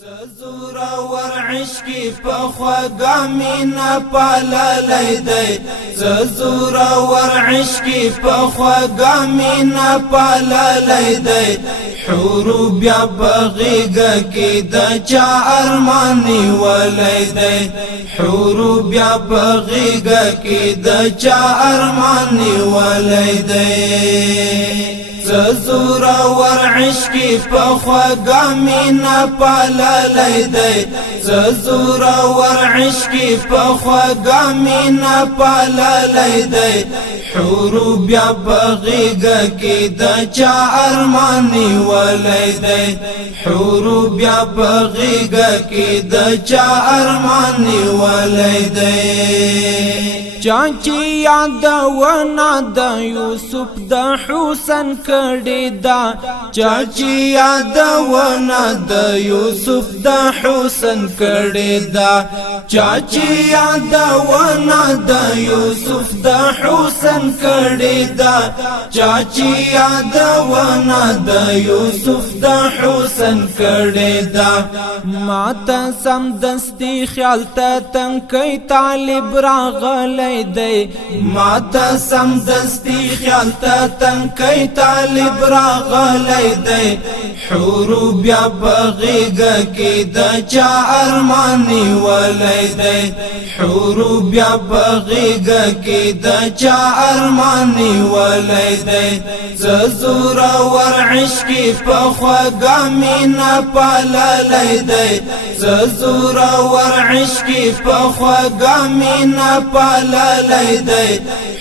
زورا ور عشقی پخوا مینا پاللی دی زورا ور عشقی پخوا مینا پاللی دی حورو بیا بغیگا کی دا چا ارمانی ولی دی حورو بیا بغیگا کی دا چا ارمانی ولی دی زورا ور عشقی پخوا مینا پاللی دی زورا ور عشقی پخوا مینا پاللی دی حورو بیا بغیگا کی دا چا ارمانی ولی دی حورو بیا بغیگا کی دا چا ارمانی ولی دی چانچی یاد ونا د یوسف د حسن کړي دا چانچی یاد ونا د یوسف د حسن کړي دا چانچی یاد ونا د یوسف د حسن کړي دا چانچی یاد ونا د یوسف د حسن کړي دا ماته سم دستی خیال ته تنکي طالب راغلی ماتا سم دستی خیال تا تنکی طالب راغلی دی حورو بیا بغیگا کی دا چا ارمانی ولی دی حورو بیا بغیگا کی دا چا ارمانی ولی دی زورا ور عشقی پخوا مینا پاللی دی زورا ور عشقی پخوا مینا پاللی دی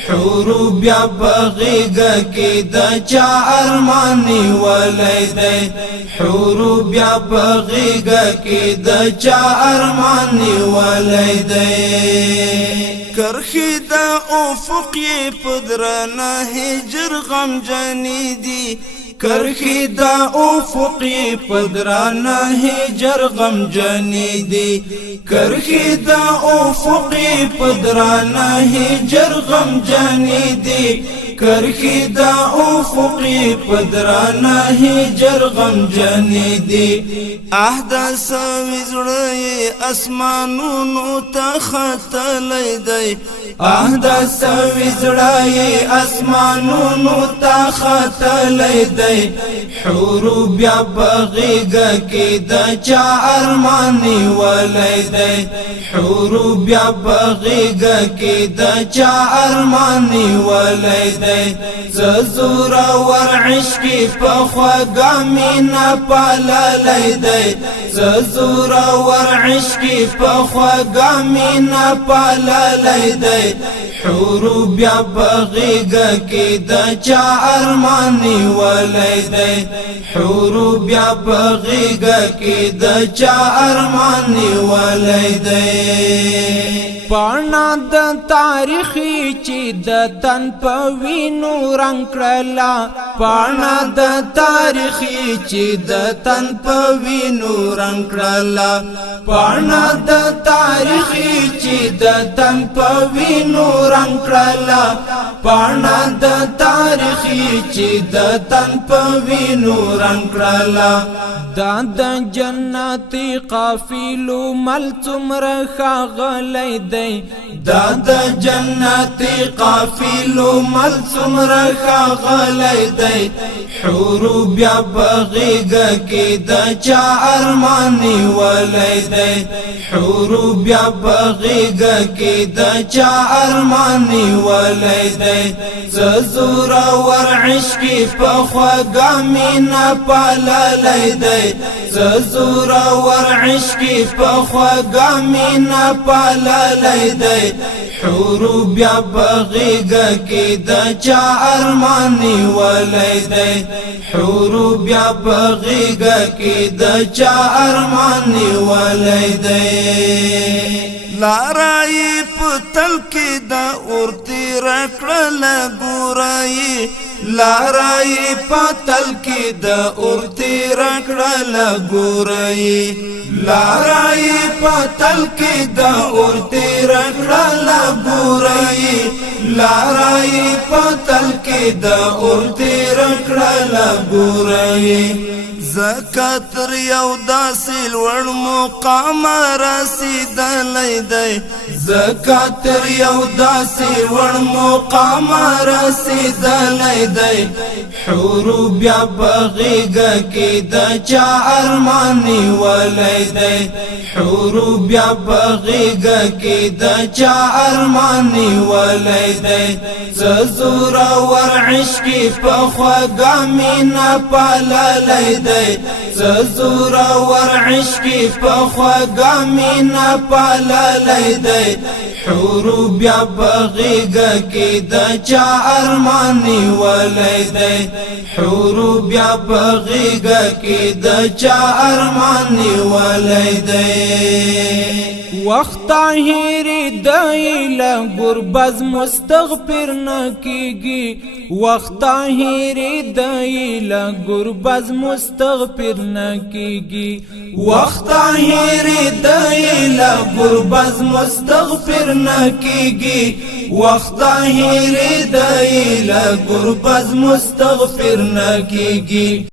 حورو بیا بغیگا کی دا چا ارمانی ولی دی حورو بیا بغیگا کی دا چا ارمانی ولی دی کرخی دا افقی پدرانا ہجر غم جانی دی کرخی دا افقی پدرانا ہجر غم جانی دی کرخی دا افقی پدرانا ہجر غم جانی دی کرخی دا افقی پدرانا ہجر غم جانی دی احدا سویزڑی اسمانونو تا خطلی دی احدا سویزڑی اسمانونو تا خطلی دی حورو بیا بغیگا کی دا چا ارمانی ولی دی حورو بیا بغیگا کی دا چا ارمانی ولی دی زورا ور عشقی پخوا مینا پاللی دی زورا ور عشقی پخوا مینا پاللی دی حورو بیا بغیگا کی دا چا ارمانی ولی دی حورو بیا بغیگا کی دا چا ارمانی ولی دی پانا د تاریخی چی د تن پوینو رنگ کرلا پانا د تاریخی چی د تن پوینو رنگ کرلا پانا د تاریخی چی د تن پوینو رنگ کرلا پانا د تاریخی چی د تن پوینو رنگ کرلا دا د جنتی قافلو مل څومره ښاغلی دی دا د جنتی قافلو مل څومره ښاغلی دی حورو بیا بغیگا کی دا چا ارمانی ولی دی حورو بیا بغیگا کی دا چا ارمانی ولی دی زورا ور عشقی پخوا مینا پاللی دی زورا ور عشقی پخوا مینا پاللی دی حورو بیا بغیگا کی دا چا ارمانی ولی دی حورو بیا بغیگا کی دا چا ارمانی ولی دی لارای پتل کی دا اور تیر کړل ګورای لارای پتل کی د اور تیر کړل ګورای لارای پتل کی د اور تیر کړل ګورای لارای پتل کی د اور تیر کړل ګورای زکاتر یو داسې لوړ مقام رسیدلی دی زکاتر یو داسې لوړ مقام رسیدلی دی حور بیا په غېږه کې د چا ارمان نیولی دی حور بیا په غېږه کې د چا ارمان نیولی دی څه زورور عشقي په خوږه مینه پاللی دی زورور عشقی په خوږه مینه پاللی دی حور بیا په غېږه کې د چا ارمان نیولی دی حور بیا په غېږه کې د چا ارمان نیولی دی وخت هیری دی له ګربز مستغفر نه کیږي وخت هیری دی له ګربز مستغفر نه کیږي وخت هیری دی له ګربز مستغفر نه کیږي وخت هیری دی له ګربز مستغفر نه کیږي